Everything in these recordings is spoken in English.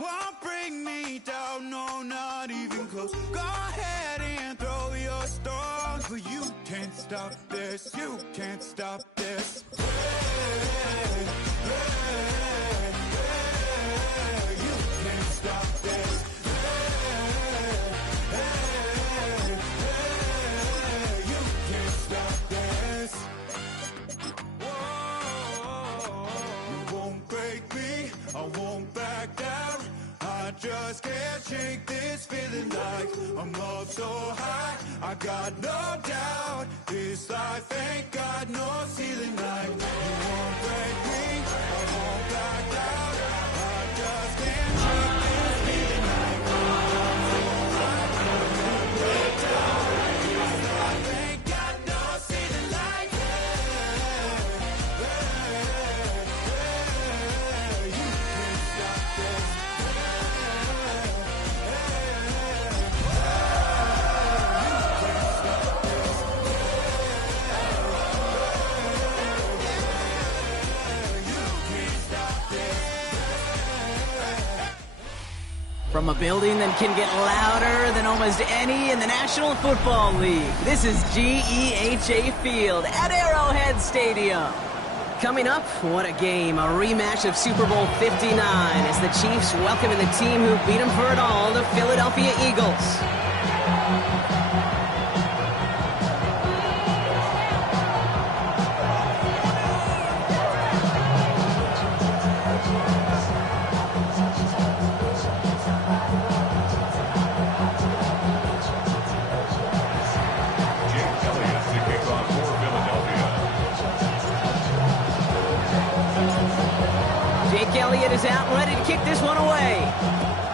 won't bring me down, no, not even close. Go ahead and throw your stones, but you can't stop this, you can't stop this. Hey, hey, hey, you can't stop this. Hey, hey, hey, you can't stop this. Whoa, you won't break me, I won't back down. I just can't shake this feeling like I'm up so high. I got no doubt this life ain't got no ceiling like. You won't break me, I won't back down. I just can't shake this feeling like I'm up so high. I got no doubt this life ain't got no ceiling like. You can't stop this. From a building that can get louder than almost any in the National Football League, this is GEHA Field at Arrowhead Stadium. Coming up, what a game, a rematch of Super Bowl 59 as the Chiefs welcoming the team who beat them for it all, the Philadelphia Eagles. Elliott is out and ready to kick this one away.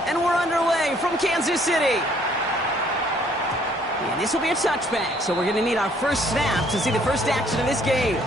And we're underway from Kansas City. And this will be a touchback, so we're going to need our first snap to see the first action of this game.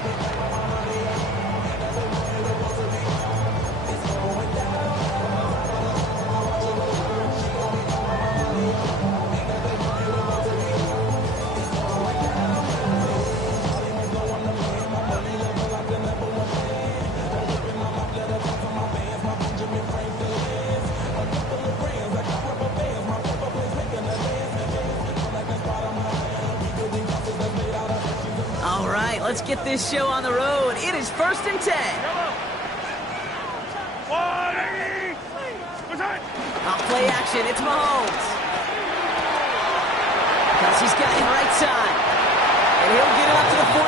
Let's get this show on the road. It is 1st and 10. Off play action, it's Mahomes. Kelsey's got him right side. And he'll get it up to the 44.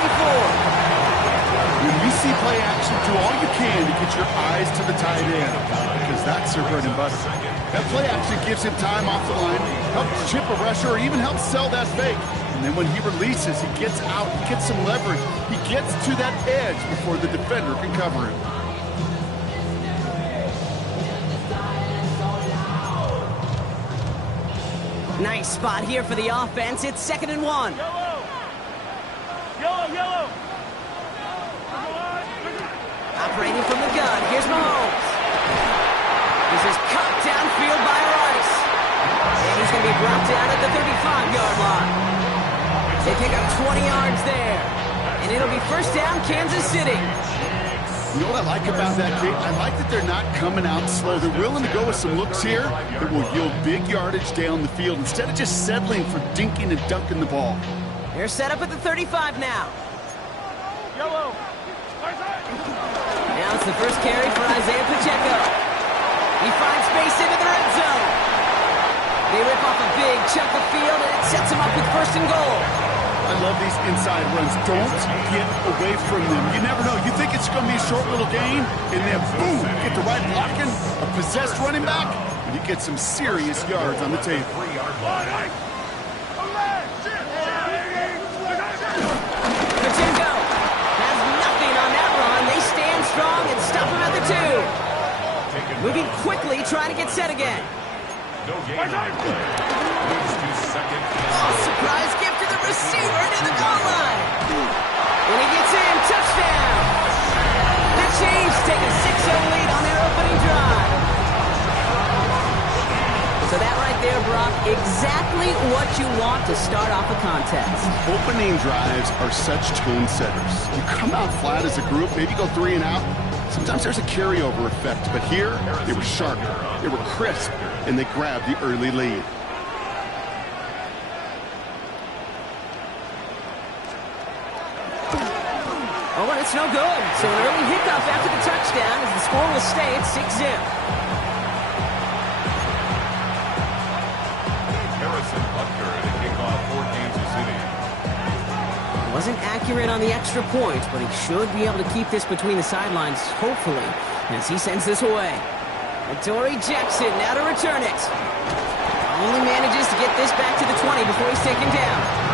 When you see play action, do all you can to get your eyes to the tight end, because that's their bread and butter. That play action gives him time off the line, helps chip a rusher, or even helps sell that fake. And then when he releases, he gets out, he gets some leverage. He gets to that edge before the defender can cover him. Nice spot here for the offense. It's 2nd and 1. Yellow. Operating from the gun. Here's Mahomes. This is cut downfield by Rice. And he's going to be brought down at the 35-yard line. They pick up 20 yards there. And it'll be 1st down, Kansas City. You know what I like about that, Jake? I like that they're not coming out slow. They're willing to go with some looks here that will yield big yardage down the field instead of just settling for dinking and dunking the ball. They're set up at the 35 now. Yellow. Now it's the first carry for Isaiah Pacheco. He finds space into the red zone. They rip off a big chunk of field, and it sets him up with 1st and goal. I love these inside runs. Don't get away from them. You never know. You think it's going to be a short little gain, and then boom, get the right blocking, a possessed running back, and you get some serious yards on the table. Pacheco has nothing on that run. They stand strong and stop him at the 2. Moving quickly, trying to get set again. Oh, surprise gift to the receiver near the goal line. When he gets in, touchdown. The Chiefs take a 6-0 lead on their opening drive. So that right there, Brock, exactly what you want to start off a contest. Opening drives are such tone setters. You come out flat as a group, maybe go 3 and out, Sometimes there's a carryover effect, but here, they were sharp, they were crisp, and they grabbed the early lead. Oh, and it's no good. So an early hiccup after the touchdown as the score will stay at 6-zip. Harrison Butker at a kickoff for Kansas City. Wasn't accurate on the extra point, but he should be able to keep this between the sidelines, hopefully, as he sends this away. Adoree Jackson now to return it. Only manages to get this back to the 20 before he's taken down.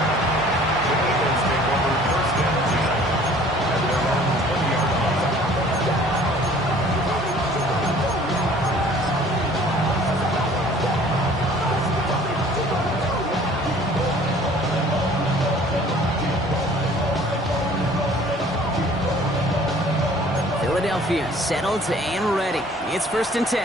Philadelphia settled and ready. It's 1st and 10.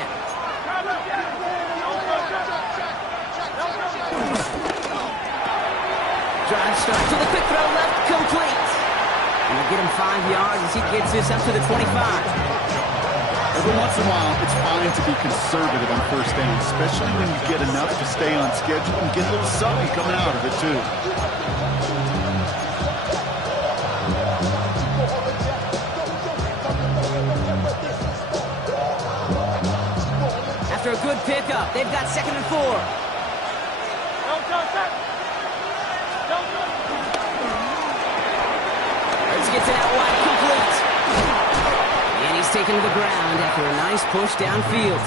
Drive start to the quick throw left, complete. And we'll get him 5 yards as he gets this up to the 25. Every once in a while, it's fine to be conservative on 1st down, especially when you get enough to stay on schedule and get a little something coming out of it, too. After a good pickup, they've got 2nd and 4. Let's get to that wide, complete. And he's taken to the ground after a nice push downfield.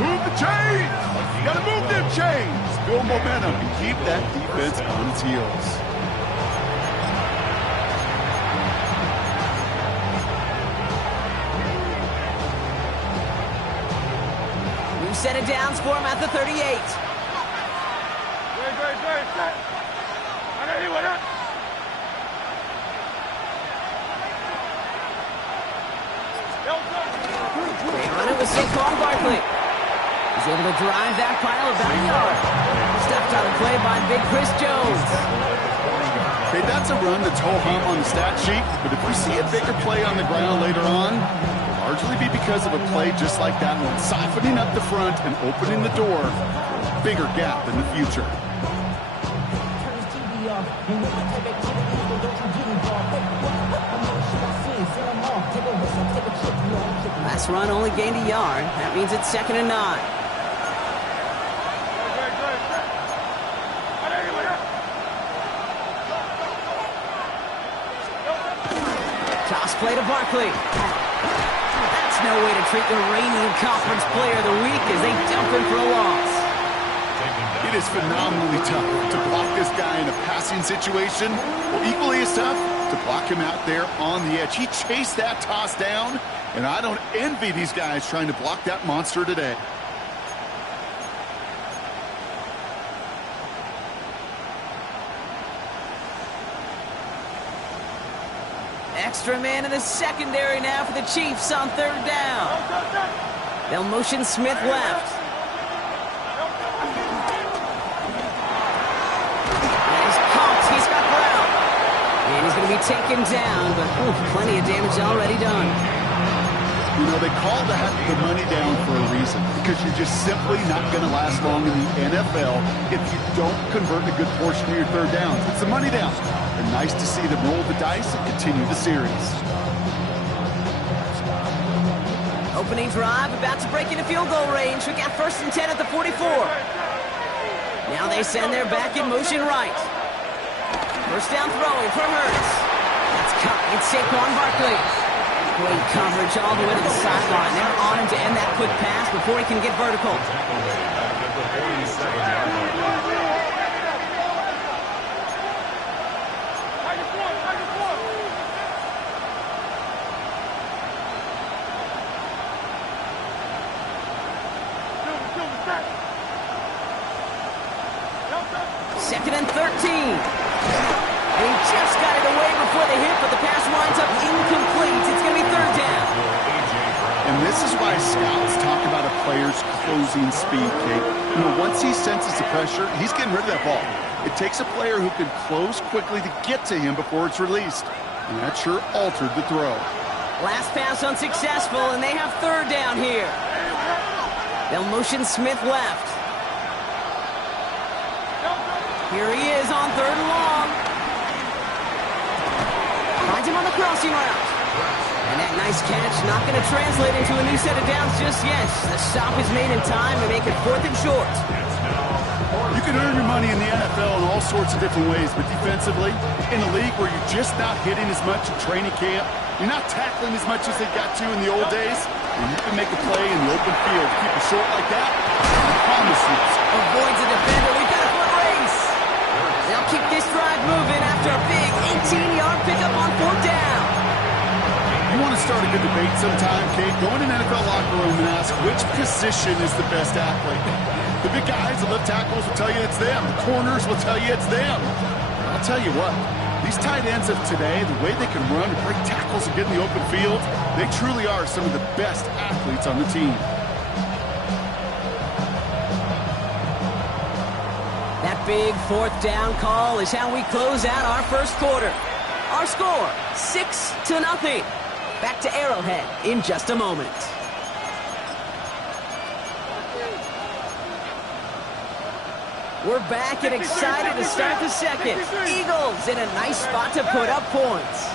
Move the chains! You gotta move them chains! Build momentum and keep that defense on its heels. Set it down, score him at the 38. They run it with Saquon Barkley. He's able to drive that pile about a yard. Stopped on the play by Big Chris Jones. Okay, that's a run that's ho-hum on the stat sheet, but if we see a bigger play on the ground later on, largely be because of a play just like that one, softening up the front and opening the door for a bigger gap in the future. Last run only gained a yard. That means it's 2nd and 9. Toss play to Barkley. No way to treat the reigning conference player of the week as they dump him for a loss. It is phenomenally tough to block this guy in a passing situation. Well, equally as tough to block him out there on the edge. He chased that toss down, and I don't envy these guys trying to block that monster today. Extra man in the secondary now for the Chiefs on 3rd down. They'll motion Smith left. And he's pumped. He's got Brown. And he's going to be taken down, but plenty of damage already done. You know, they call that the money down for a reason, because you're just simply not going to last long in the NFL if you don't convert a good portion of your 3rd downs. It's the money down. And nice to see them roll the dice and continue the series. Opening drive, about to break into field goal range. We got 1st and 10 at the 44. Now they send their back in motion right. 1st down throwing for Hurts. That's caught. It's Saquon Barkley. Great coverage all the way to the sideline. They're on him to end that quick pass before he can get vertical. Second and 13. And he just got it away before the hit, but the pass winds up incomplete. It's going to be 3rd down. And this is why scouts talk about a player's closing speed, Kate. You know, once he senses the pressure, he's getting rid of that ball. It takes a player who can close quickly to get to him before it's released. And that sure altered the throw. Last pass unsuccessful, and they have third down here. They'll motion Smith left. Here he is on third and long. Finds him on the crossing route. And that nice catch not going to translate into a new set of downs just yet. The stop is made in time to make it 4th and short. You can earn your money in the NFL in all sorts of different ways, but defensively, in a league where you're just not hitting as much in training camp, you're not tackling as much as they got to in the old days, and you can make a play in the open field. Keep it short like that, I promise you. Avoids a defender. We've got a foot race. They'll keep this drive moving after a big 18-yard pickup on 4th down. You want to start a good debate sometime, Kate? Go in an NFL locker room and ask which position is the best athlete. The big guys, the left tackles will tell you it's them. The corners will tell you it's them. I'll tell you what, these tight ends of today, the way they can run and break tackles and get in the open field, they truly are some of the best athletes on the team. That big 4th down call is how we close out our first quarter. Our score, 6-0. Back to Arrowhead in just a moment. We're back and excited to start the second. Eagles in a nice spot to put up points.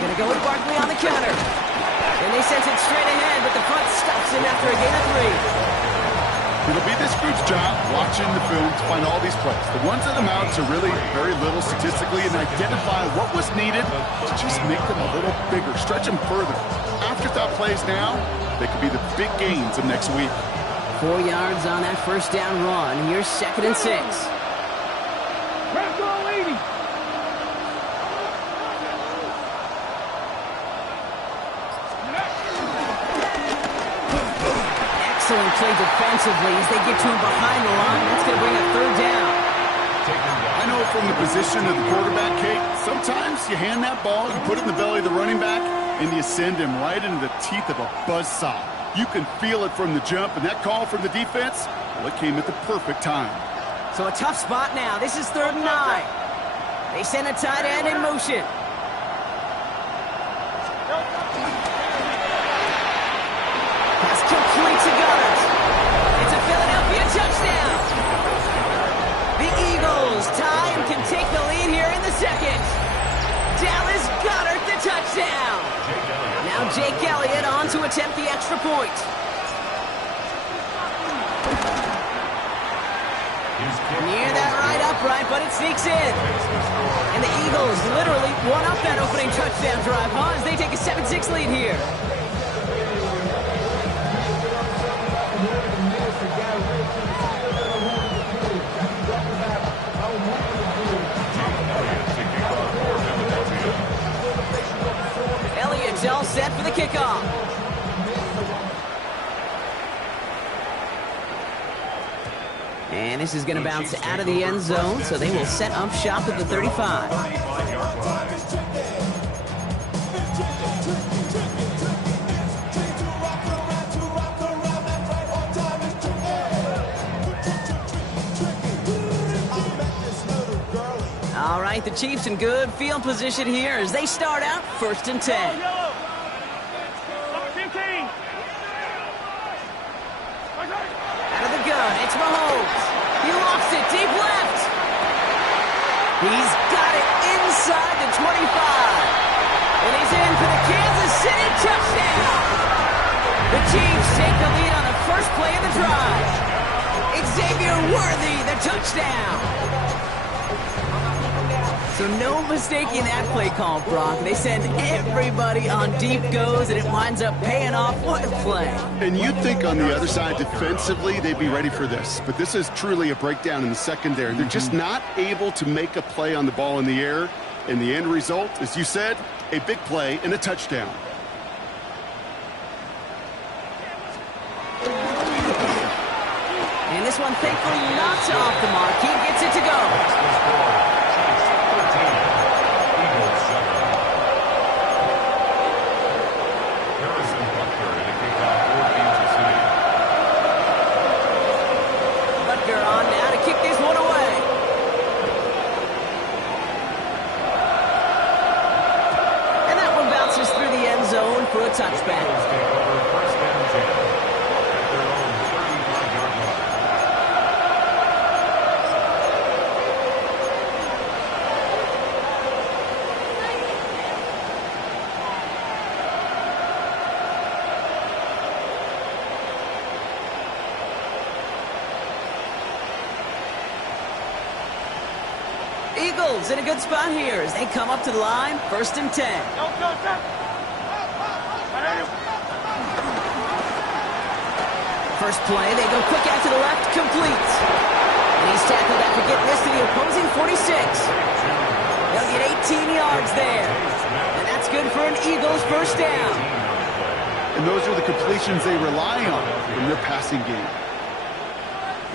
Gonna go with Barkley on the counter. And they send it straight ahead, but the front stops him after a gain of 3. It'll be this group's job watching the film to find all these plays. The ones that amount to really very little statistically and identify what was needed to just make them a little bigger, stretch them further. Afterthought plays now, they could be the big gains of next week. 4 yards on that first down run. Here's 2nd and 6. Excellent play defensively as they get to him behind the line. That's going to bring up 3rd down. I know from the position of the quarterback, Kate, sometimes you hand that ball, you put it in the belly of the running back, and you send him right into the teeth of a buzzsaw. You can feel it from the jump, and that call from the defense, well, it came at the perfect time. So a tough spot now. This is 3rd and 9. They send a tight end in motion. Pass complete to Goddard. It's a Philadelphia touchdown. The Eagles tie and can take the lead here in the second. Dallas Goddard the touchdown. Now Jake Elliott on to attempt the extra point. Near that right upright, but it sneaks in. And the Eagles literally won up that opening touchdown drive, as they take a 7-6 lead here. Elliott's all set for the kickoff. And this is going to bounce out of the end zone, so they will set up shop at the 35. All right, the Chiefs in good field position here as they start out 1st and 10. Out of the gun, it's Mahomes. He lofts it deep left. He's got it inside the 25. And he's in for the Kansas City touchdown. The Chiefs take the lead on the first play of the drive. Xavier Worthy, the touchdown. So no mistaking that play call, Brock. They send everybody on deep goes, and it winds up paying off. What a play. And you'd think on the other side, defensively, they'd be ready for this. But this is truly a breakdown in the secondary. They're just not able to make a play on the ball in the air. And the end result, as you said, a big play and a touchdown. And this one, thankfully, not off the mark. He gets it to go. Eagles in a good spot here as they come up to the line, 1st and 10. First play, they go quick out to the left, complete. And he's tackled after getting this to the opposing 46. They'll get 18 yards there. And that's good for an Eagles first down. And those are the completions they rely on in their passing game.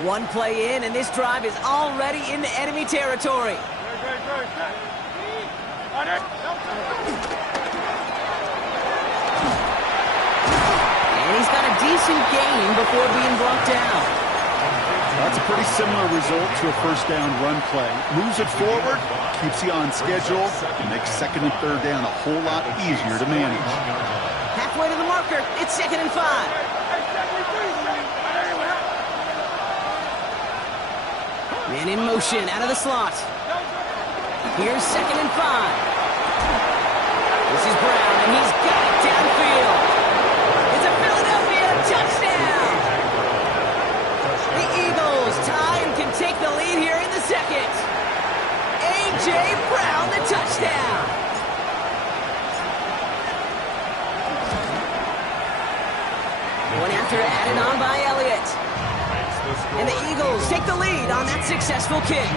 One play in, and this drive is already into enemy territory. And he's got a decent gain before being brought down. That's a pretty similar result to a first down run play. Moves it forward, keeps you on schedule, and makes 2nd and 3rd down a whole lot easier to manage. Halfway to the marker, it's 2nd and 5. Man in motion, out of the slot. Here's 2nd and 5. This is Brown, and he's got it downfield. It's a Philadelphia touchdown! The Eagles tie and can take the lead here in the 2nd. A.J. Brown, the touchdown! One after added on by Elliott. And the Eagles take the lead on that successful kick.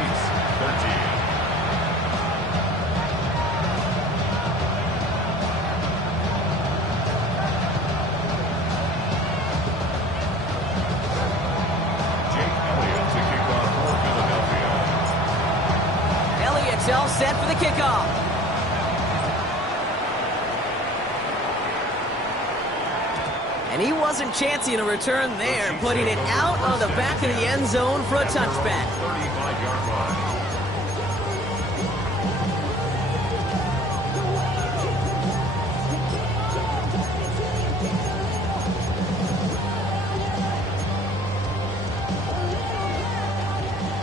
Elliott's all set for the kickoff. And he wasn't chancing a return there, putting it out of the back of the end zone for a touchback. 35-yard line.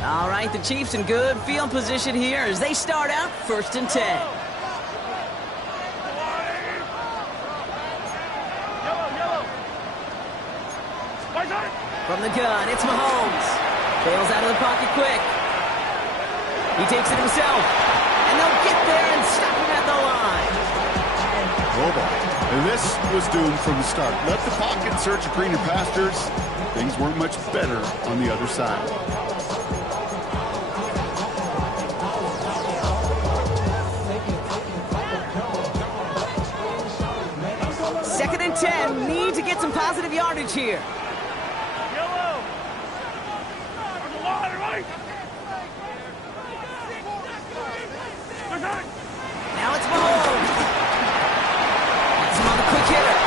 All right, the Chiefs in good field position here as they start out 1st and 10. From the gun, it's Mahomes. Bails out of the pocket quick. He takes it himself. And they'll get there and stop him at the line. Oh boy. And this was doomed from the start. Left the pocket, search of greener pastures. Things weren't much better on the other side. Second and 10. Need to get some positive yardage here. Now it's Mahomes. That's him on the quick hitter.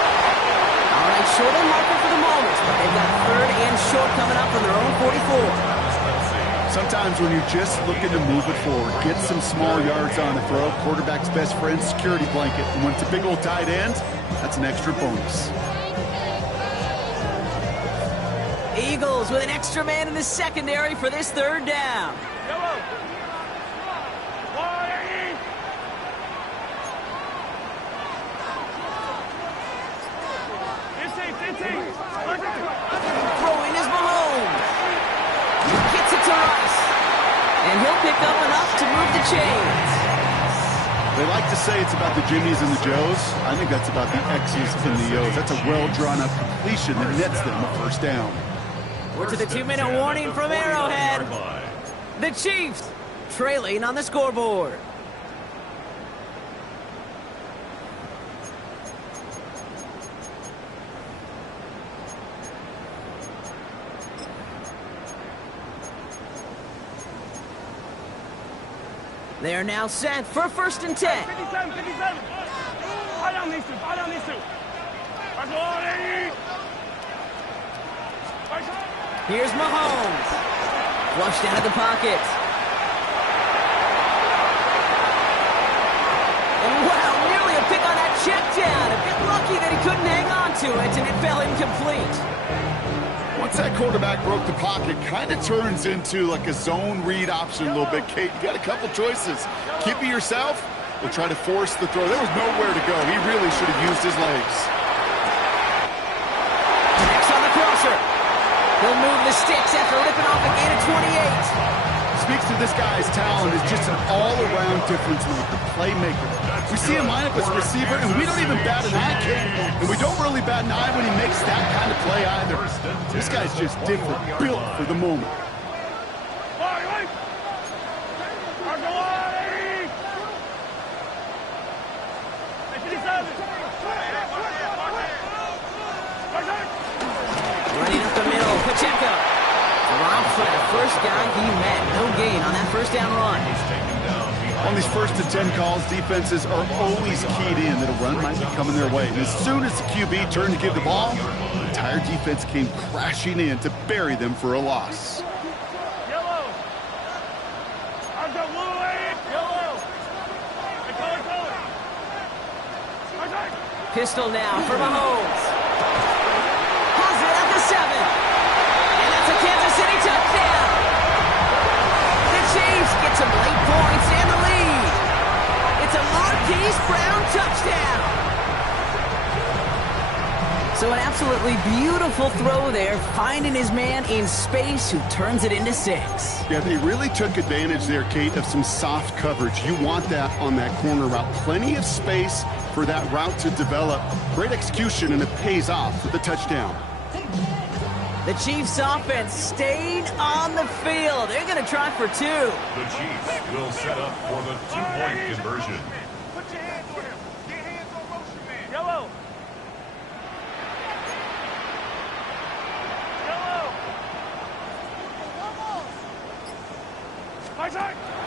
All right, short on marker for the moment, but they've got 3rd and short coming up from their own 44. Sometimes when you're just looking to move it forward, get some small yards on the throw, quarterback's best friend, security blanket. And when it's a big old tight end, that's an extra bonus. Eagles with an extra man in the secondary for this 3rd down. Throwing is Mahomes. Gets it to Rice. And he'll pick up enough to move the chains. They like to say it's about the Jimmies and the Joes. I think that's about the X's and the O's. That's a well-drawn-up completion that nets them a 1st down. We're to the 2-minute warning from Arrowhead. The Chiefs trailing on the scoreboard. They are now set for 1st and 10. 57. Hold on these two. Here's Mahomes. Flushed out of the pocket. And wow, nearly a pick on that check down. A bit lucky that he couldn't hang on to it, and it fell incomplete. Once that quarterback broke the pocket, kind of turns into like a zone read option a little bit. Kate, you got a couple choices. Keep it yourself or try to force the throw. There was nowhere to go. He really should have used his legs. Next on the crosser. He'll move the sticks after ripping off a gain of 28. speaks to this guy's talent as just an all-around difference maker, playmaker. We see him line up as a receiver, and we don't even bat an eye, Kate. And we don't really bat an eye when he makes that kind of play either. This guy's just different, built for the moment. Running up the middle, Pacheco. Drops by the first guy he met. No gain on that first down run. On these 1st and 10 calls, defenses are always keyed in that a run might be coming their way. And as soon as the QB turned to give the ball, the entire defense came crashing in to bury them for a loss. Yellow. I got blue lane. Yellow. Pistol now for Mahomes. Has it at the 7. And that's a Kansas City touchdown. The Chiefs get some late points and the lead. It's a Marquise Brown touchdown. So an absolutely beautiful throw there, finding his man in space who turns it into 6. Yeah, they really took advantage there, Kate, of some soft coverage. You want that on that corner route. Plenty of space for that route to develop. Great execution, and it pays off for the touchdown. The Chiefs offense staying on the field. They're going to try for 2. The Chiefs will set up for the 2-point conversion. Put your hands on him. Get hands on motion, man. Yellow.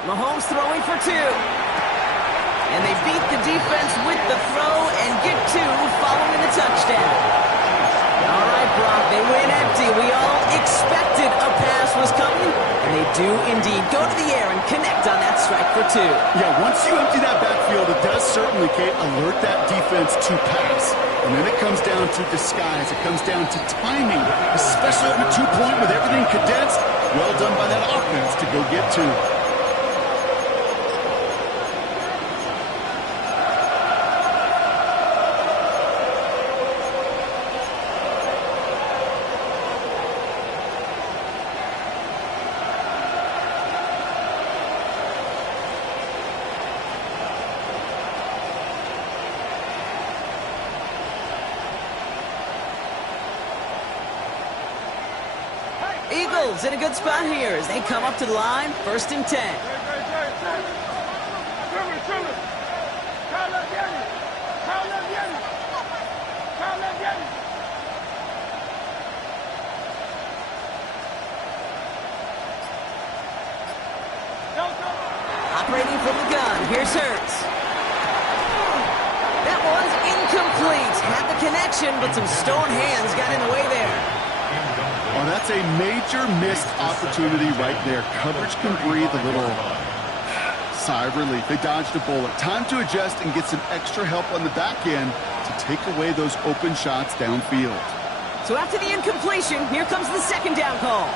Mahomes throwing for 2. And they beat the defense with the throw and get 2 following the touchdown. All right, Brock, they win empty. We all expected a pass was coming, and they do indeed go to the air and connect on that strike for 2. Yeah, once you empty that backfield, it does certainly, Kate, alert that defense to pass. And then it comes down to disguise. It comes down to timing, especially on a 2-point with everything condensed. Well done by that offense to go get 2. Eagles in a good spot here as they come up to the line, 1st and 10. Operating from the gun, here's Hurts. That one's incomplete. Had the connection, but some stone hands got in the way there. Well, that's a major missed opportunity right there. Coverage can breathe a little sigh of relief. They dodged a bullet. Time to adjust and get some extra help on the back end to take away those open shots downfield. So after the incompletion, here comes the 2nd down call.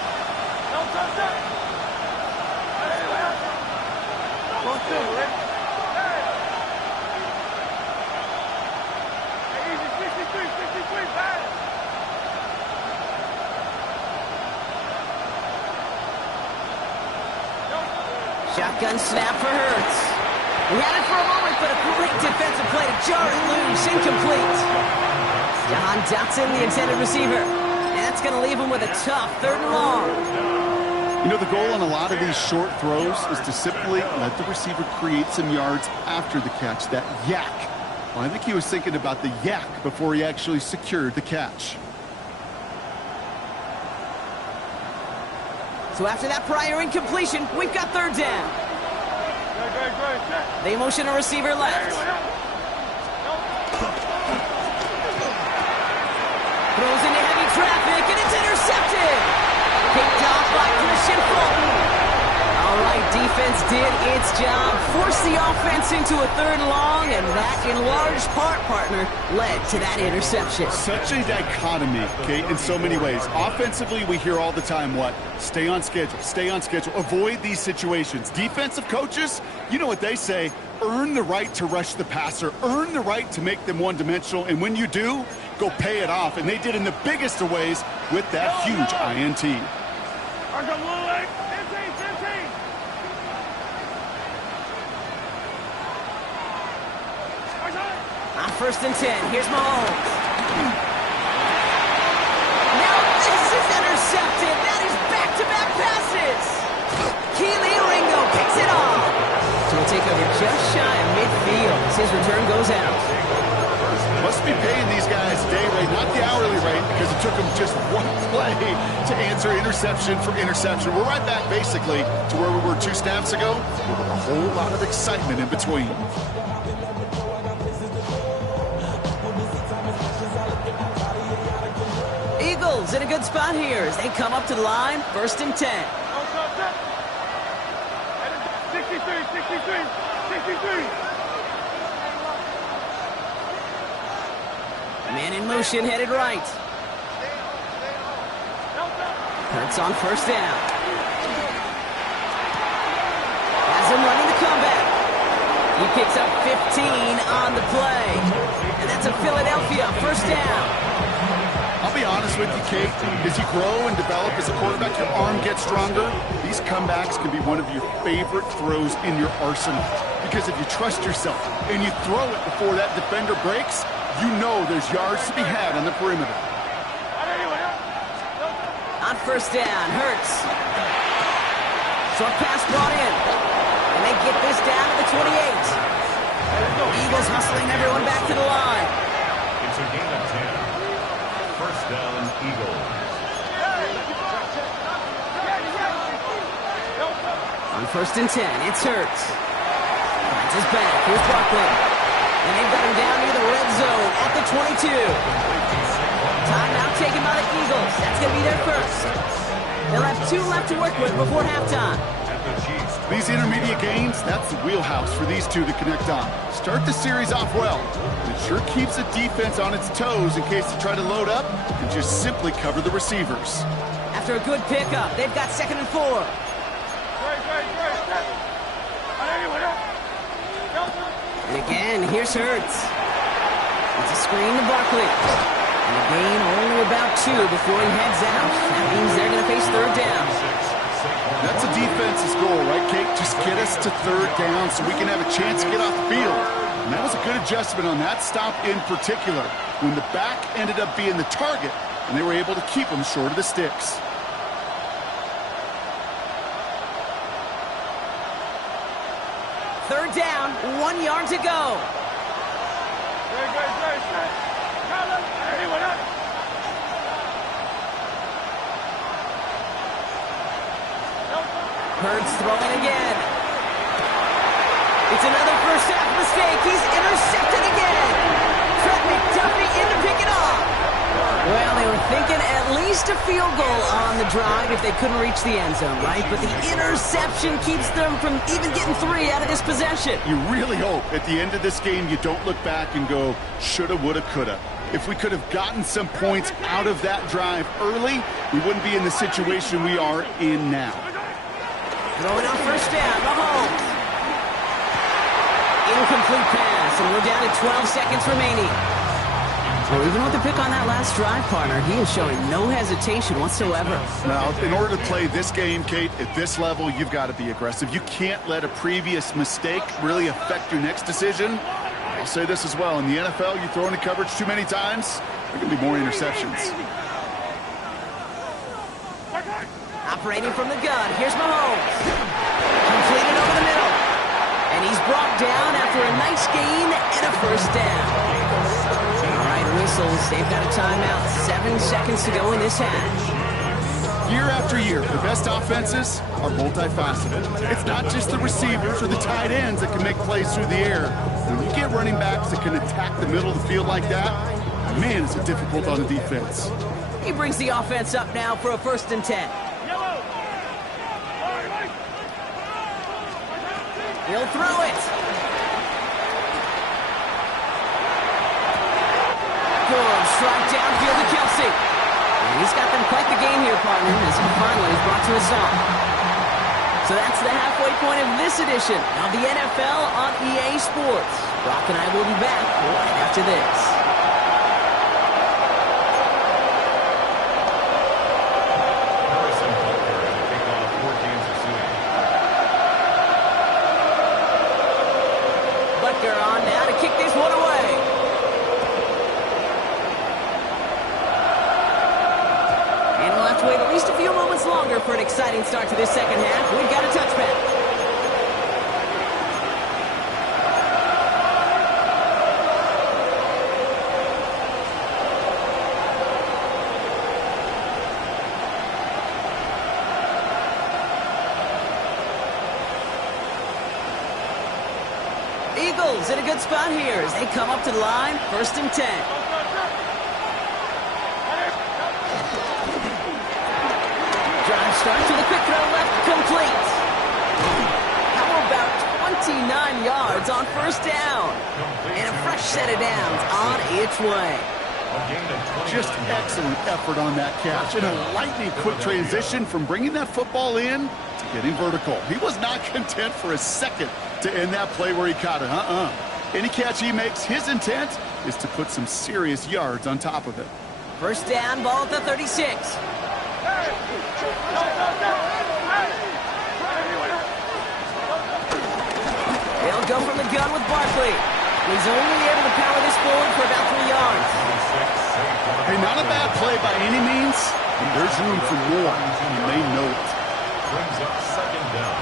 Shotgun snap for Hurts. He had it for a moment, but a great defensive play to jar it loose. Incomplete. John Dotson, the intended receiver. And that's going to leave him with a tough 3rd and long. You know, the goal on a lot of these short throws is to simply let the receiver create some yards after the catch, that yak. Well, I think he was thinking about the yak before he actually secured the catch. So after that prior incompletion, we've got 3rd down. They motion a receiver left. Throws into heavy traffic, and it's intercepted. Picked off by Christian Fulton. All right, defense did its job. Forced the offense into a 3rd and long, and that, in large part, partner, led to that interception. Such a dichotomy, Kate, in so many ways. Offensively, we hear all the time what? Stay on schedule, avoid these situations. Defensive coaches, you know what they say, earn the right to rush the passer, earn the right to make them one-dimensional, and when you do, go pay it off. And they did in the biggest of ways with that huge INT. first and 10. Here's Mahomes. Now this is intercepted. That is back-to-back passes. Keely Ringo picks it off. So he'll take over just shy of midfield as his return goes out. Must be paying these guys day rate, not the hourly rate, because it took them just one play to answer interception for interception. We're right back, basically, to where we were 2 snaps ago, with a whole lot of excitement in between. Eagles in a good spot here as they come up to the line, first and 10. 63. Man in motion, headed right. Hurts on first down. Has him running the comeback. He picks up 15 on the play. And that's a Philadelphia first down. I'll be honest with you, Kate. As you grow and develop as a quarterback, your arm gets stronger. These comebacks can be one of your favorite throws in your arsenal. Because if you trust yourself and you throw it before that defender breaks, you know there's yards to be had on the perimeter. On first down, Hurts. Short pass brought in. And they get this down to the 28. Eagles hustling everyone back to the line. It's a gain of 10. First down, Eagles. On first and 10, it's Hurts. Finds his back. Here's Buckley. And they've got him down near the red zone at the 22. Timeout taken by the Eagles. That's going to be their first. They'll have 2 left to work with before halftime. These intermediate games, that's the wheelhouse for these two to connect on. Start the series off well. It sure keeps the defense on its toes in case they try to load up and just simply cover the receivers. After a good pickup, they've got 2nd and 4. And again, here's Hurts. It's a screen to Buckley. And a gain only about 2 before he heads out. That means they're going to face 3rd down. That's a defense's goal, right, Kate? Just get us to 3rd down so we can have a chance to get off the field. And that was a good adjustment on that stop in particular, when the back ended up being the target, and they were able to keep them short of the sticks. Third down, 1 yard to go. Hurts throwing again. It's another first half mistake. He's intercepted again. Trent McDuffie in to pick it off. Well, they were thinking at least a field goal on the drive if they couldn't reach the end zone, right? But the interception keeps them from even getting 3 out of this possession. You really hope at the end of this game you don't look back and go, shoulda, woulda, coulda. If we could have gotten some points out of that drive early, we wouldn't be in the situation we are in now. Throwing on first down, Mahomes. Incomplete pass, and we're down to 12 seconds remaining. Well, even with the pick on that last drive, partner, he is showing no hesitation whatsoever. Now, in order to play this game, Kate, at this level, you've got to be aggressive. You can't let a previous mistake really affect your next decision. I'll say this as well. In the NFL, you throw into coverage too many times, there can be more interceptions. Operating from the gun, here's Mahomes. Completed over the middle. And he's brought down after a nice gain and a first down. All right, whistles. They've got a timeout. 7 seconds to go in this half. Year after year, the best offenses are multifaceted. It's not just the receivers or the tight ends that can make plays through the air. When you get running backs that can attack the middle of the field like that, man, is it difficult on the defense. He brings the offense up now for a first and 10. He'll throw it. Good strike downfield to Kelsey. And he's got them quite the game here, partner, as he finally is brought to a stop. So that's the halfway point of this edition of the NFL on EA Sports. Brock and I will be back right after this. have to wait at least a few moments longer for an exciting start to this second half. We've got a touchback. Eagles in a good spot here as they come up to the line, 1st and 10. Drive starts with a quick throw left, complete. How about 29 yards on 1st down? And a fresh set of downs on its way. Just excellent effort on that catch. And a lightning quick transition from bringing that football in to getting vertical. He was not content for a second to end that play where he caught it. Any catch he makes, his intent is to put some serious yards on top of it. 1st down, ball at the 36. They'll go from the gun with Barkley. He's only able to power this forward for about 3 yards. Hey, not a bad play by any means. And there's room for more, and they know it. Brings up 2nd down.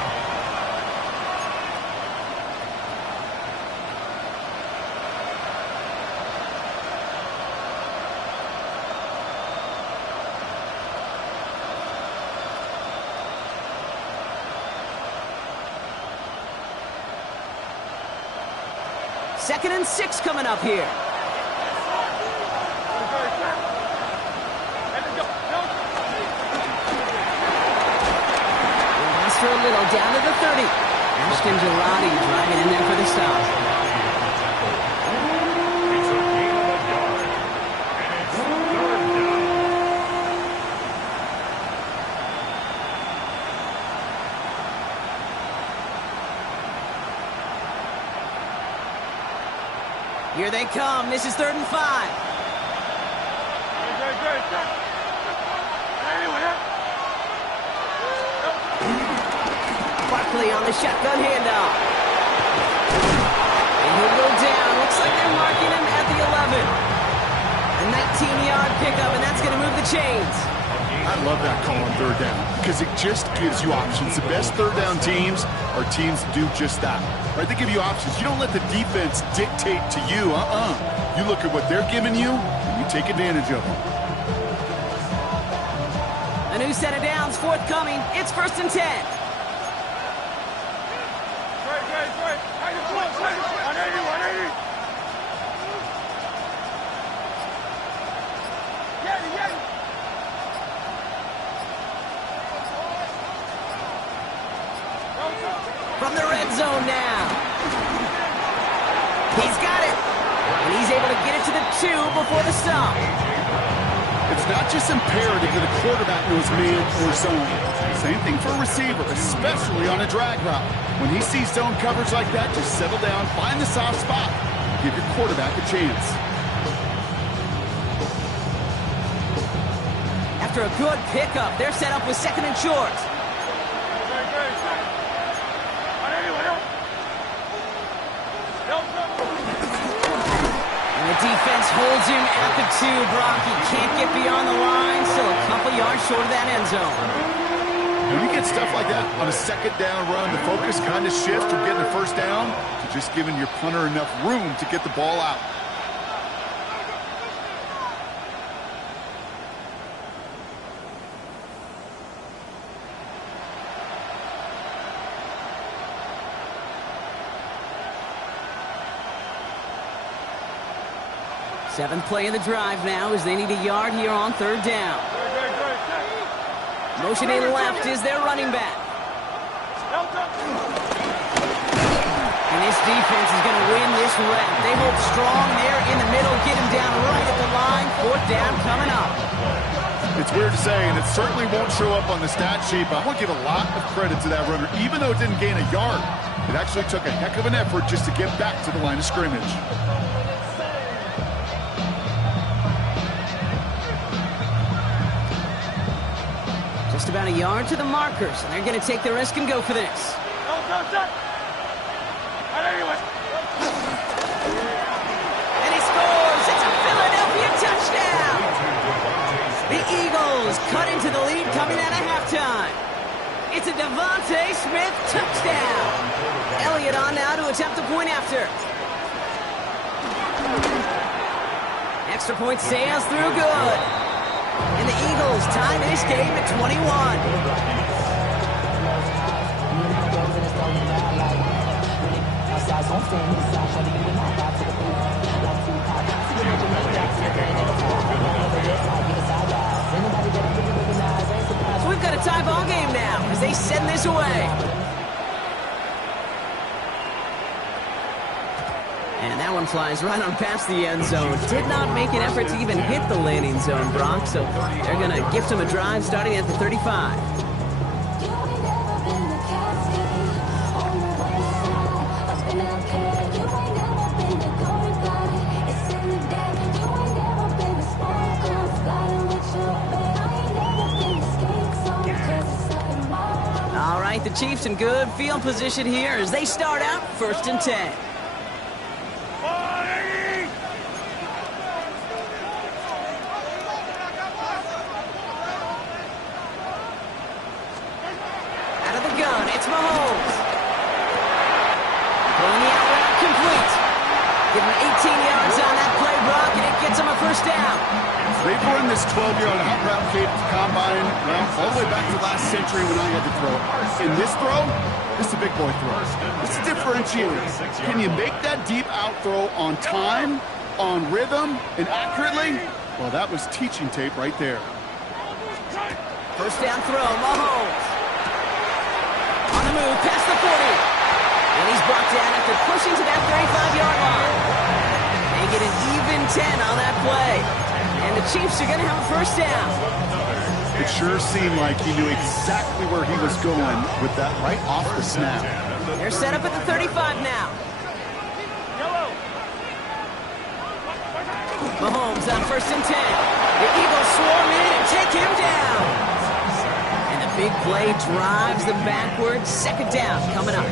Second and 6 coming up here. Lost for a little, down to the 30. Ashton Girardi driving in there for the stop. It's a gain of a yard. And it's 3rd down. Here they come. This is 3rd and 5. Barkley on the shotgun handoff. And he'll go down. Looks like they're marking him at the 11. A 19-yard pickup, and that's going to move the chains. I love that call on 3rd down because it just gives you options. The best 3rd down teams are teams that do just that. Right? They give you options. You don't let the defense dictate to you. You look at what they're giving you, and you take advantage of them. A new set of downs forthcoming. It's 1st and 10. From the red zone now. He's got it. And he's able to get it to the 2 before the stop. It's not just imperative that a quarterback knows man or zone. Same thing for a receiver, especially on a drag route. When he sees zone coverage like that, just settle down, find the soft spot, give your quarterback a chance. After a good pickup, they're set up with 2nd and short. And the defense holds him at the 2, Brock. He can't get beyond the line, still a couple yards short of that end zone. When you get stuff like that on a 2nd down run, the focus kind of shifts from getting a 1st down to just giving your punter enough room to get the ball out. Seventh play of the drive now as they need a yard here on 3rd down. Motioning left is their running back. And this defense is going to win this rep. They hold strong there in the middle, get him down right at the line. 4th down coming up. It's weird to say, and it certainly won't show up on the stat sheet, but I want to give a lot of credit to that runner. Even though it didn't gain a yard, it actually took a heck of an effort just to get back to the line of scrimmage. Just about a yard to the markers, and they're going to take the risk and go for this. And he scores! It's a Philadelphia touchdown! The Eagles cut into the lead coming out of halftime. It's a Devontae Smith touchdown. Elliott on now to attempt a point after. Extra point sails through good. And the Eagles tie this game at 21. So we've got a tie ball game now as they send this away. And that one flies right on past the end zone. Did not make an effort to even hit the landing zone, Brock. So they're going to gift him a drive starting at the 35. All right, the Chiefs in good field position here as they start out 1st and 10. They've run this 12-yard hot route fade combine route all the way back to last century when I had to throw. In this throw, this is a big boy throw. It's differentiated. Can you make that deep out throw on time, on rhythm, and accurately? Well, that was teaching tape right there. First down throw, Mahomes. On the move, past the 40. And he's brought down after pushing to that 35-yard line. They get an even 10 on that play. And the Chiefs are going to have a first down. It sure seemed like he knew exactly where he was going with that right off the snap. They're set up at the 35 now. Mahomes on 1st and 10. The Eagles swarm in and take him down. And the big play drives them backwards. 2nd down coming up.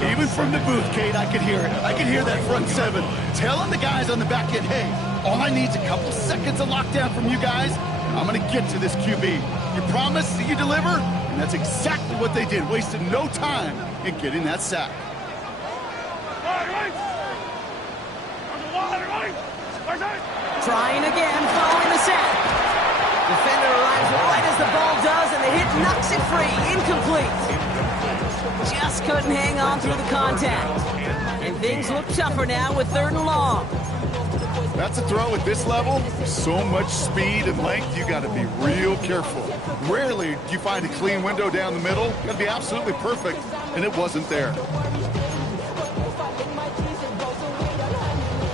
Even from the booth, Kate, I could hear it. I could hear that front seven telling the guys on the back end, hey, all I need is a couple seconds of lockdown from you guys. I'm going to get to this QB. You promise that you deliver? And that's exactly what they did. Wasted no time in getting that sack. Trying again, following the sack. Defender arrives right as the ball does, and the hit knocks it free. Incomplete. Just couldn't hang on through the contact. And things look tougher now with 3rd and long. That's a throw at this level. So much speed and length, you got to be real careful. Rarely do you find a clean window down the middle. Got to be absolutely perfect, and it wasn't there.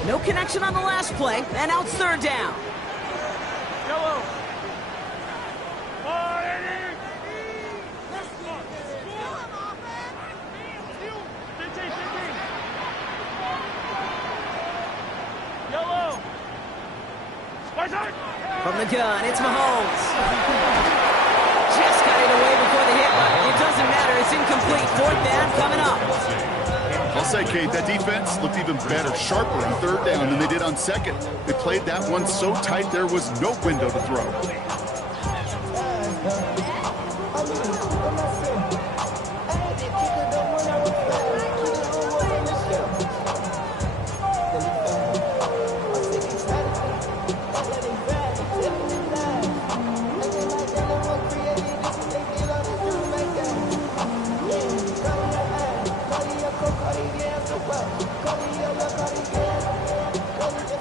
No connection on the last play, and now it's 3rd down. Yellow. From the gun, it's Mahomes. Just got it away before the hit, but it doesn't matter. It's incomplete. 4th down coming up. I'll say, Kate, that defense looked even better, sharper on 3rd down than they did on 2nd. They played that one so tight there was no window to throw.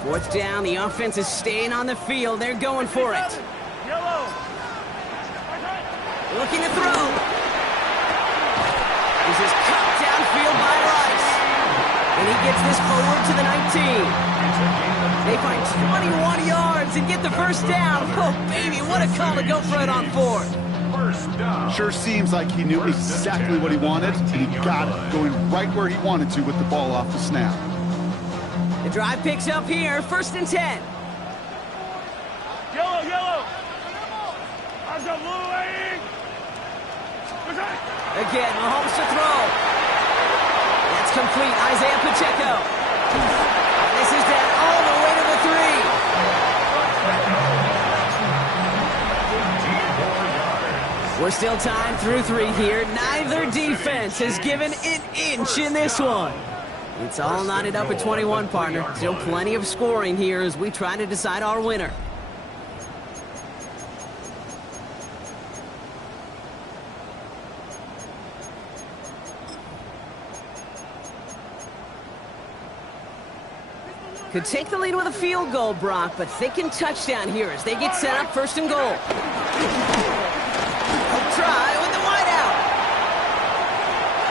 Fourth down, the offense is staying on the field. They're going for it. Looking to throw. This is cut downfield by Rice. And he gets this forward to the 19. They find 21 yards and get the first down. Oh, baby, what a call to go for it on 4th. Sure seems like he knew exactly what he wanted, and he got it, going right where he wanted to with the ball off the snap. The drive picks up here, 1st and 10. Yellow. Again, Mahomes to throw. That's complete, Isaiah Pacheco. This is down all the way to the 3. We're still tied through 3 here. Neither defense has given an inch in this one. It's all knotted up at 21, partner. Still plenty of scoring here as we try to decide our winner. Could take the lead with a field goal, Brock, but thinking touchdown here as they get set up 1st and goal. Try with the wide out.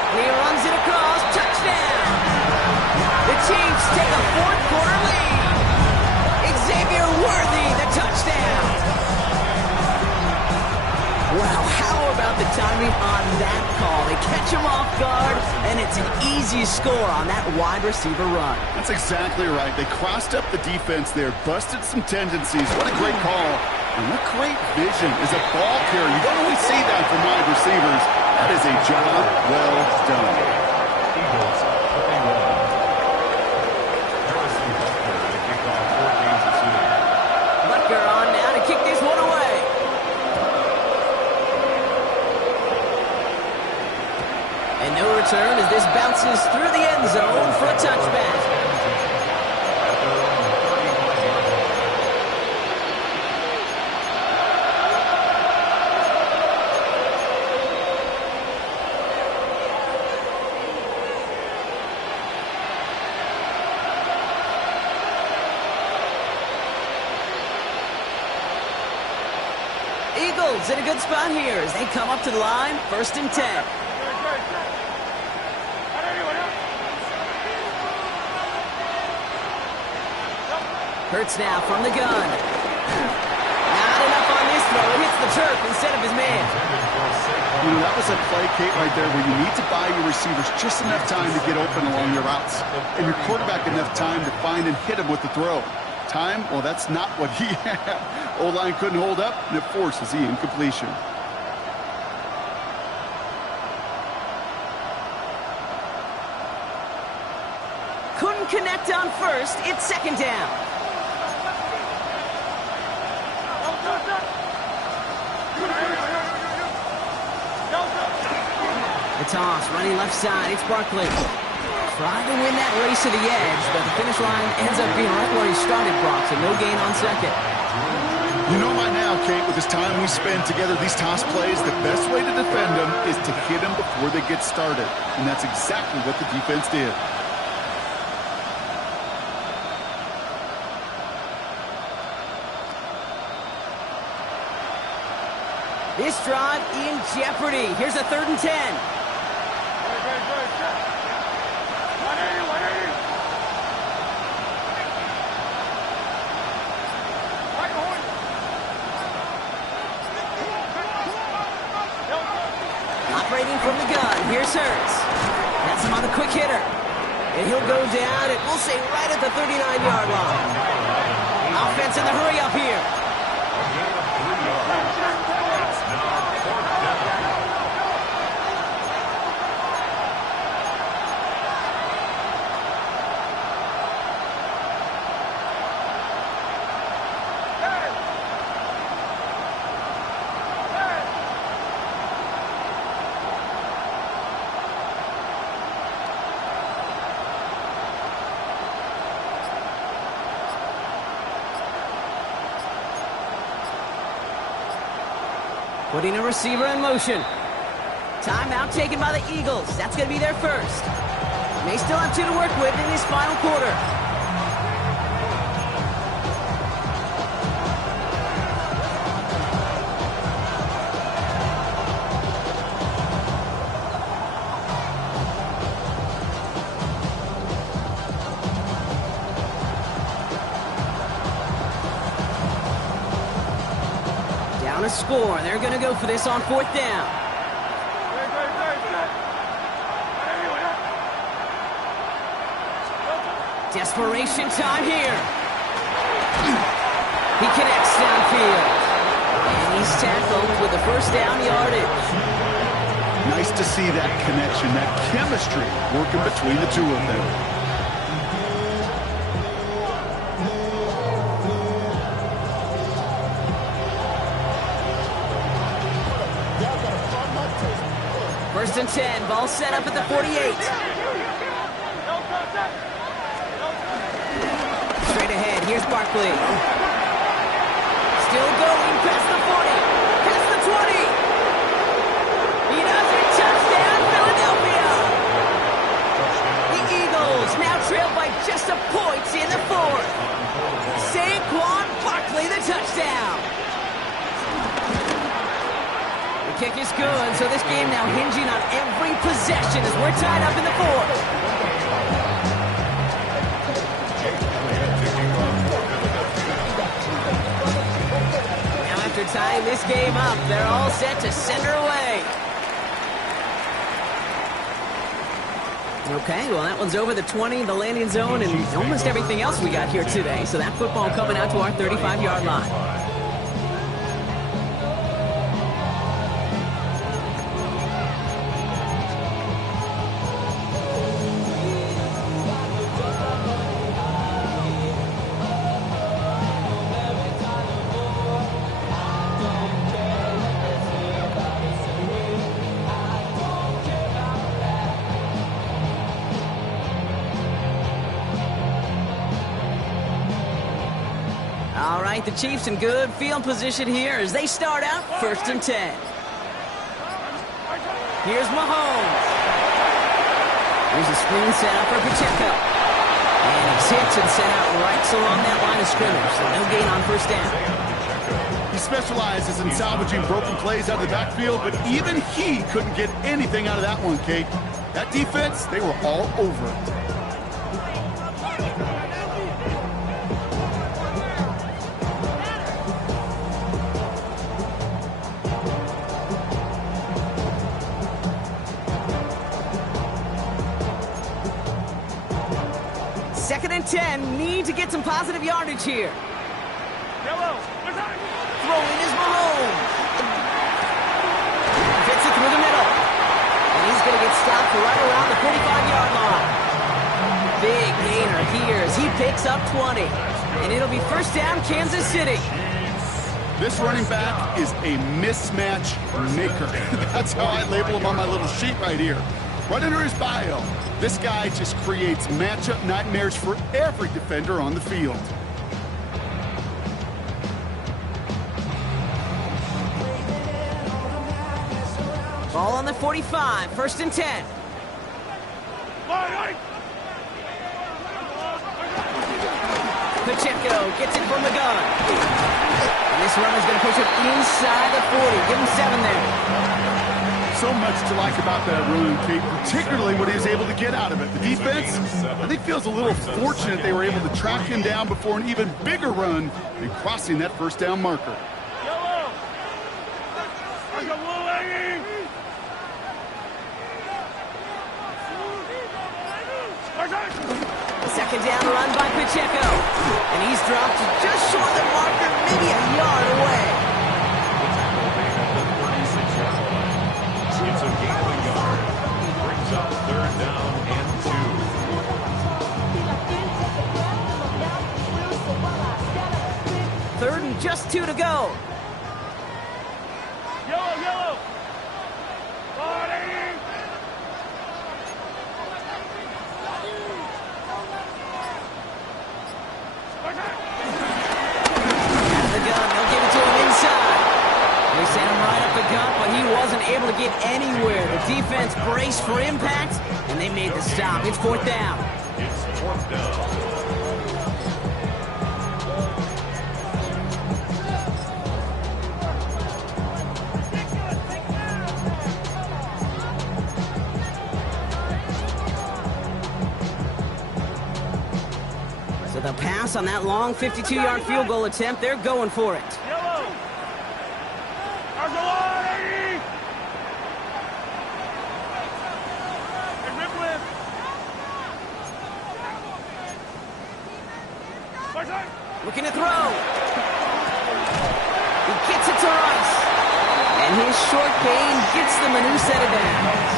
And he runs it across. Touchdown! The Chiefs take a 4th quarter lead. Xavier Worthy, the touchdown. Wow, how about the timing on that call? They catch him off guard, and it's an easy score on that wide receiver run. That's exactly right. They crossed up the defense there, busted some tendencies. What a great call. And what great vision as a ball carrier. You don't always see that from wide receivers. That is a job well done. Eagles, play 1. Harrison Butker to kick off 4 games this year. Butker on now to kick this one away. And no return as this bounces through the end zone for a touchback. Eagles in a good spot here as they come up to the line, 1st and 10. Hurts now from the gun. Not enough on this throw. It hits the turf instead of his man. You know, that was a play, Kate, right there where you need to buy your receivers just enough time to get open along your routes. And your quarterback enough time to find and hit him with the throw. Time, well, that's not what he had. O-line couldn't hold up, and it forces the incompletion. Couldn't connect on 1st. It's 2nd down. The toss, running left side. It's Barkley. Trying to win that race to the edge, but the finish line ends up being right where he started, Brock, so no gain on 2nd. You know by now, Kate, with this time we spend together, these toss plays, the best way to defend them is to hit them before they get started. And that's exactly what the defense did. This drive in jeopardy. Here's a 3rd and 10. Operating from the gun. Here's Hurts. That's him on the quick hitter. And he'll go down, and we'll say right at the 39-yard line. Offense in the hurry up here. Putting a receiver in motion. Timeout taken by the Eagles. That's going to be their 1st. They still have 2 to work with in this final quarter. A score. They're going to go for this on 4th down. Desperation time here. He connects downfield. And he's tackled with the 1st down yardage. Nice to see that connection, that chemistry working between the 2 of them. First and 10, ball set up at the 48. Straight ahead, here's Barkley. Still going, past the 40, past the 20. He does it, touchdown, Philadelphia! The Eagles now trail by just a point in the fourth. Saquon Barkley, the touchdown. The kick is good, so this game now hinging on every possession as we're tied up in the fourth. Now after tying this game up, they're all set to send her away. Okay, well that one's over the 20, the landing zone, and almost everything else we got here today. So that football coming out to our 35-yard line. All right, the Chiefs in good field position here as they start out first and 10. Here's Mahomes. Here's a screen set up for Pacheco. And he's hit and sent out right along that line of scrimmage, so no gain on first down. He specializes in salvaging broken plays out of the backfield, but even he couldn't get anything out of that one, Kate. That defense, they were all over it. Second and 10, need to get some positive yardage here. Throwing is Mahomes. Fits it through the middle. And he's going to get stopped right around the 45-yard line. Big gainer here as he picks up 20. And it'll be first down, Kansas City. This running back is a mismatch maker. That's how I label him on my little sheet right here. Right under his bio, this guy just creates matchup nightmares for every defender on the field. Ball on the 45, first and 10. Pacheco gets it from the gun. And this run is going to push it inside the 40. Give him 7 there. So much to like about that run, Kate, particularly what he was able to get out of it. The defense, I think, feels a little fortunate they were able to track him down before an even bigger run and crossing that first down marker. Second down run by Pacheco. And he's dropped just short of the marker, maybe a yard away. It's a gain of a yard. Brings up third down and 2. Third and just 2 to go. Yellow. Able to get anywhere. The defense braced for impact, and they made the stop. It's fourth down. It's fourth down. So the pass on that long 52-yard field goal attempt, they're going for it. Looking to throw. He gets it to Rice. And his short gain gets them a new set of downs.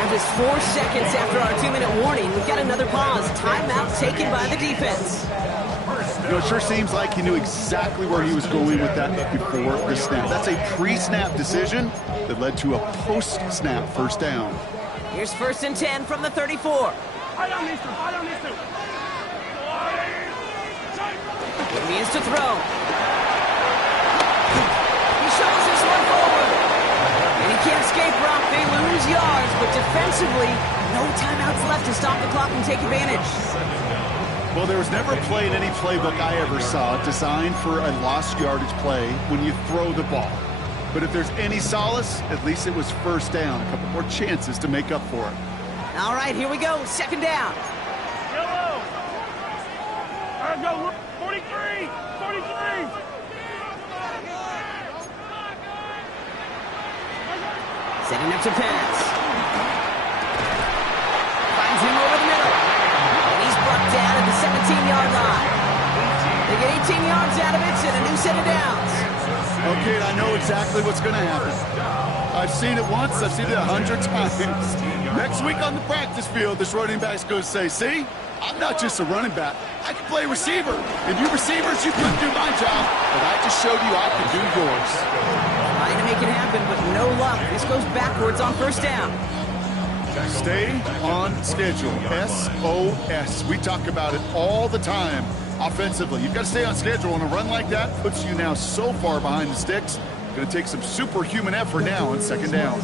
Now just 4 seconds after our 2-minute warning, we've got another pause. Timeout taken by the defense. First You know, it sure seems like he knew exactly where he was going with that before the snap. That's a pre-snap decision that led to a post-snap first down. Here's 1st and 10 from the 34. Fight on these two. Fight on these two. It means to throw. He shovels this one forward. And he can't escape, Brock. They lose yards, but defensively, no timeouts left to stop the clock and take advantage. Well, there was never a play in any playbook I ever saw designed for a lost yardage play when you throw the ball. But if there's any solace, at least it was first down. A couple more chances to make up for it. All right, here we go. 2nd down. Yellow. All right, go. 43. 43. Setting up to pass. Finds him over the middle. And he's brought down at the 17-yard line. They get 18 yards out of it and a new set of downs. Okay, I know exactly what's going to happen. I've seen it once, I've seen it 100 times. Next week on the practice field, this running back's going to say, see, I'm not just a running back. I can play receiver. And you receivers, you couldn't do my job, but I just showed you I could do yours. Trying to make it happen, but no luck. This goes backwards on 1st down. Stay on schedule. SOS. We talk about it all the time offensively. You've got to stay on schedule, and a run like that puts you now so far behind the sticks. Going to take some superhuman effort now on 2nd down.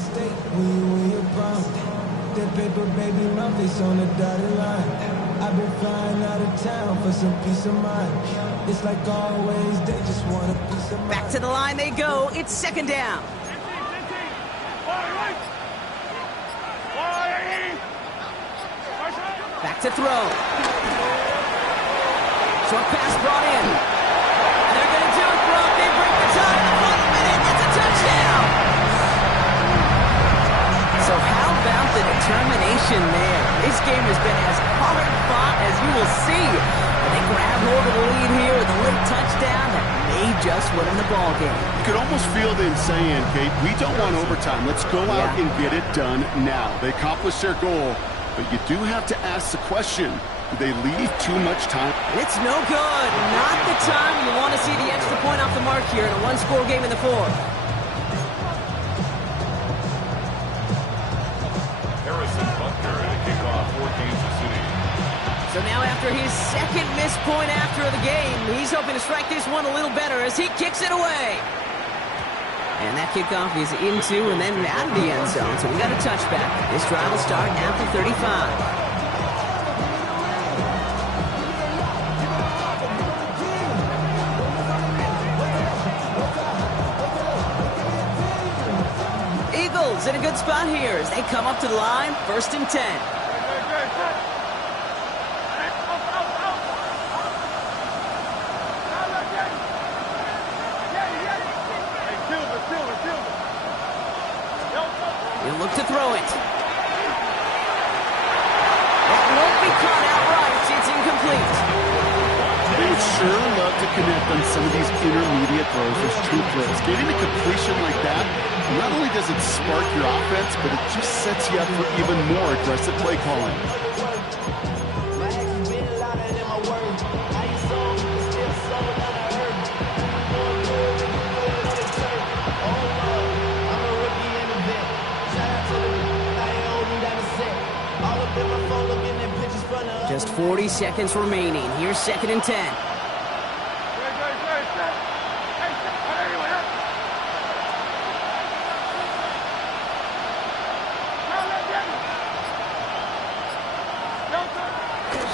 I've been flying out of town for some peace of mind. It's like always, they just want a piece of mind. Back to the line they go. It's 2nd down. Back to throw. Short pass brought in. And they're going to do it, Brock. They break the tie in the final minute. It's a touchdown. So how about the determination there? This game has been as hard fought as you will see. And they grab hold of the lead here with a late touchdown that may just win them the ball game. You could almost feel them saying, Kate, we don't want overtime. Let's go out and get it done now. They accomplished their goal, but you do have to ask the question, do they leave too much time? It's no good. Not the time you want to see the extra point off the mark here in a one-score game in the 4th. Harrison Butker in a kickoff for Kansas City. So now after his 2nd missed point after the game, he's hoping to strike this one a little better as he kicks it away. And that kickoff is into and then out of the end zone, so we got a touchback. This drive will start at the 35. In a good spot here as they come up to the line, 1st and 10. He'll look to throw it. That won't be caught outright. It's incomplete. They would sure love to connect on some of these intermediate throws, those true throws. Getting a completion like that, not only does it spark your offense, but it just sets you up for even more aggressive play calling. Just 40 seconds remaining. Here's 2nd and 10.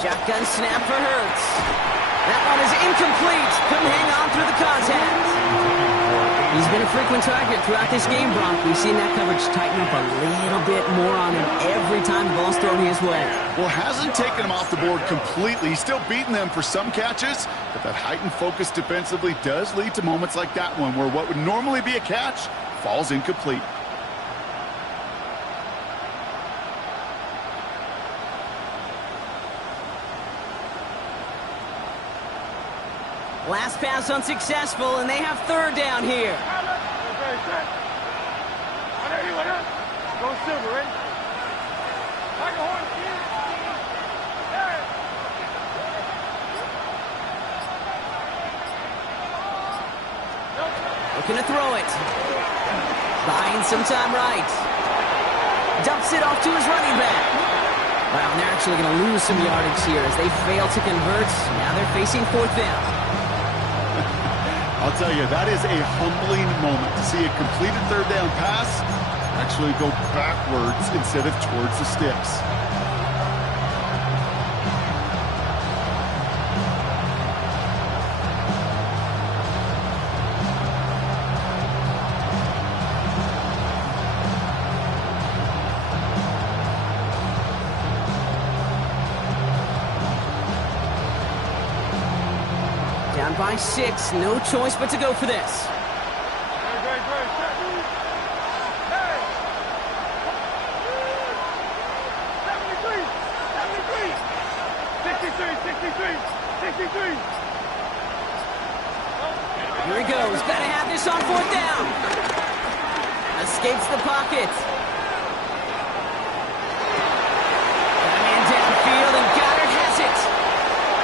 Shotgun snap for Hurts. That one is incomplete. Couldn't hang on through the contact. He's been a frequent target throughout this game, Brock. We've seen that coverage tighten up a little bit more on him every time the ball's thrown his way. Well, hasn't taken him off the board completely. He's still beating them for some catches, but that heightened focus defensively does lead to moments like that one where what would normally be a catch falls incomplete. Last pass unsuccessful, and they have 3rd down here. Go silver, ready? Like a horse, Looking to throw it. Buying some time right. Dumps it off to his running back. Wow, and they're actually going to lose some yardage here as they fail to convert. Now they're facing fourth down. I'll tell you, that is a humbling moment to see a completed third down pass actually go backwards instead of towards the sticks. Down by 6, no choice but to go for this. Here he goes, gotta have this on fourth down. Escapes the pocket. Got a man downfield and Goddard has it.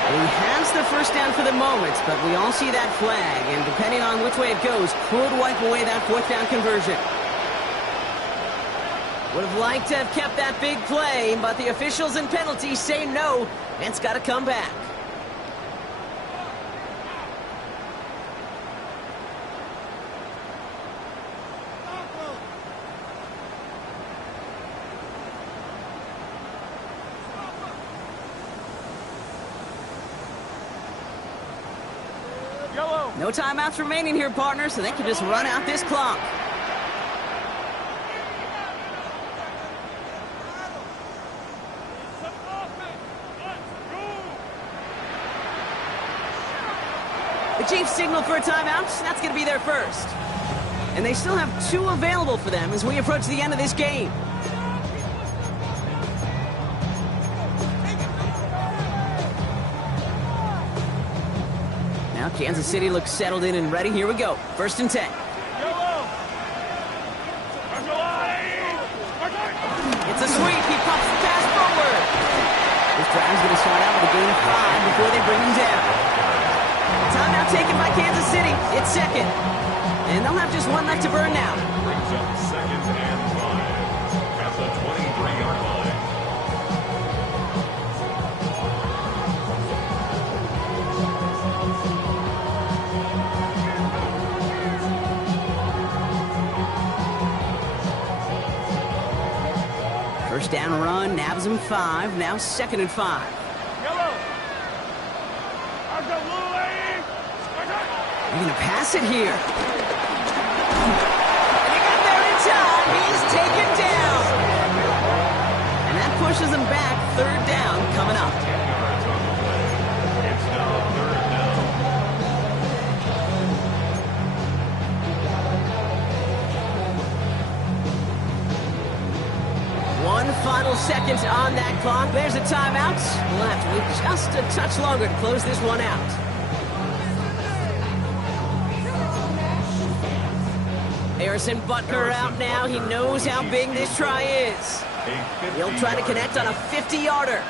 He has the first down for the moment, but we all see that flag, and depending on which way it goes, could wipe away that fourth down conversion. Would have liked to have kept that big play, but the officials and penalties say no, and it's got to come back. No timeouts remaining here, partner, so they can just run out this clock. The Chiefs signal for a timeout. That's going to be their first. And they still have 2 available for them as we approach the end of this game. Now Kansas City looks settled in and ready. Here we go. 1st and 10. It's a sweep. He pops the pass forward. This drive's going to start out with a gain of 5 before they bring him down. Timeout taken by Kansas City. It's 2nd. And they'll have just 1 left to burn now. Brings up 2nd and 5 at the 23-yard line. First down run, nabs him 5, now 2nd and 5. They're going to pass it here. And he got there in time. He's taken down. And that pushes him back. 3rd down coming up. 10 yards on the play. It's now 3rd down. One final second on that clock. There's a timeout. We'll have to wait just a touch longer to close this one out. Harrison Butker out now. He knows how big this try is. He'll try to connect on a 50-yarder.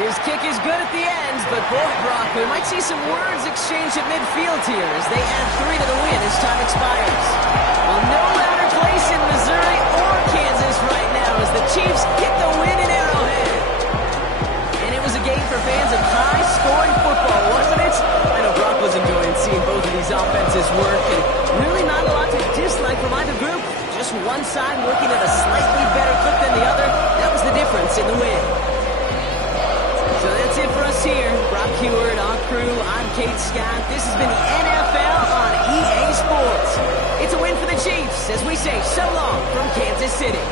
His kick is good at the end, but boy, Brock, we might see some words exchanged at midfield here as they add 3 to the win as time expires. Well, no louder place in Missouri or Kansas right now as the Chiefs get the win in Arrowhead. And it was a game for fans of high-scoring football, wasn't it? I know Brock was enjoying seeing both of these offenses work, and really not a lot to dislike from either group. Just one side working at a slightly better clip than the other. That was the difference in the win. So that's it for us here. Brock Heward, our crew, I'm Kate Scott. This has been the NFL on EA Sports. It's a win for the Chiefs as we say so long from Kansas City.